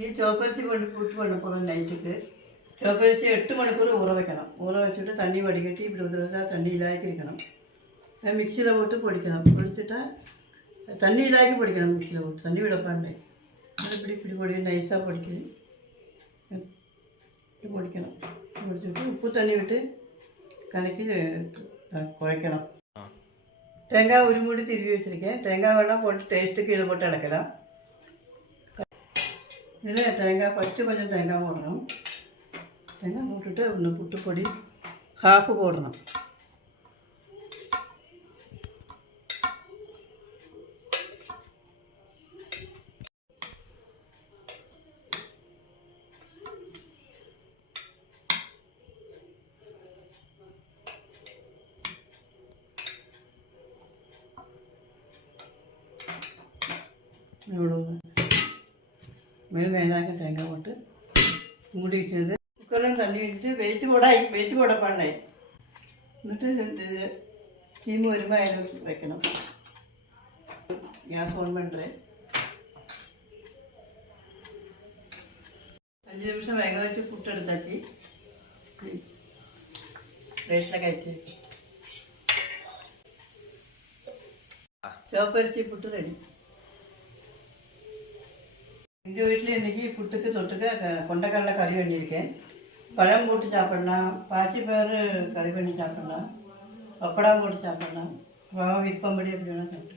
നീ ചോപ്പരിശി പുട്ട് പണിപ്പുറം നൈറ്റിക്ക് ചോപ്പരിശി 8 മണിക്കൂർ ഊറ വെക്കണം. ഊറ വെച്ചിട്ട് തണ്ണി വടികെട്ടി ഇവിടെ തണ്ണിയിലാക്കിയിരിക്കണം. മിക്സിയിൽ പോയിട്ട് പൊടിക്കണം. പൊടിച്ചിട്ട് തണ്ണിയിലാക്കി പൊടിക്കണം. മിക്സിയിൽ പോയിട്ട് തണ്ണി വിടപ്പാണ്ടേ അത് പിടി പൊടി നൈസാ പൊടിക്കണം. പൊടിക്കണം. പൊടിച്ചിട്ട് ഉപ്പ് തണ്ണി വിട്ട് കലക്കി കുഴക്കണം. തേങ്ങ ഒരു മൂടി തിരുവി വെച്ചിരിക്കുക. തേങ്ങ വെള്ളം പോയിട്ട് ടേസ്റ്റൊക്കെ ഇത് പോട്ട് ഇളക്കണം. ഇതിൽ തേങ്ങ കുറഞ്ഞം തേങ്ങ പോടണം. തേങ്ങ കൂട്ടിട്ട് ഒന്ന് പുട്ടുപൊടി ഹാഫ് പോടണം. മേലാക്കി തേങ്ങ പോട്ട് മൂടി വെച്ചത് കുക്കറിലും തണ്ണി വെച്ചിട്ട് വെയിറ്റ് പോടപ്പാണ്ടായി. എന്നിട്ട് സ്റ്റീം വരുമ്പോൾ അതിൽ വെക്കണം. ഗ്യാസ് ഓൺ പണ്ടേ 5 നിമിഷം വേഗം വെച്ച് പുട്ടെടുത്താക്കി പ്ലേറ്റിലൊക്കെ അയച്ച് ചോപ്പരിച്ചി പുട്ട് റെഡി. எங்கள் வீட்டில் இன்றைக்கி புட்டுக்கு தொட்டுக்க கொண்டைக்கடலை கறி பண்ணியிருக்கேன். பழம் போட்டு சாப்பிட்லாம், பாசிப்பயிறு கறி பண்ணி சாப்பிட்லாம், பப்படம் போட்டு சாப்பிட்லாம், விருப்பம்படி அப்படி வேணால் சாப்பிட்டு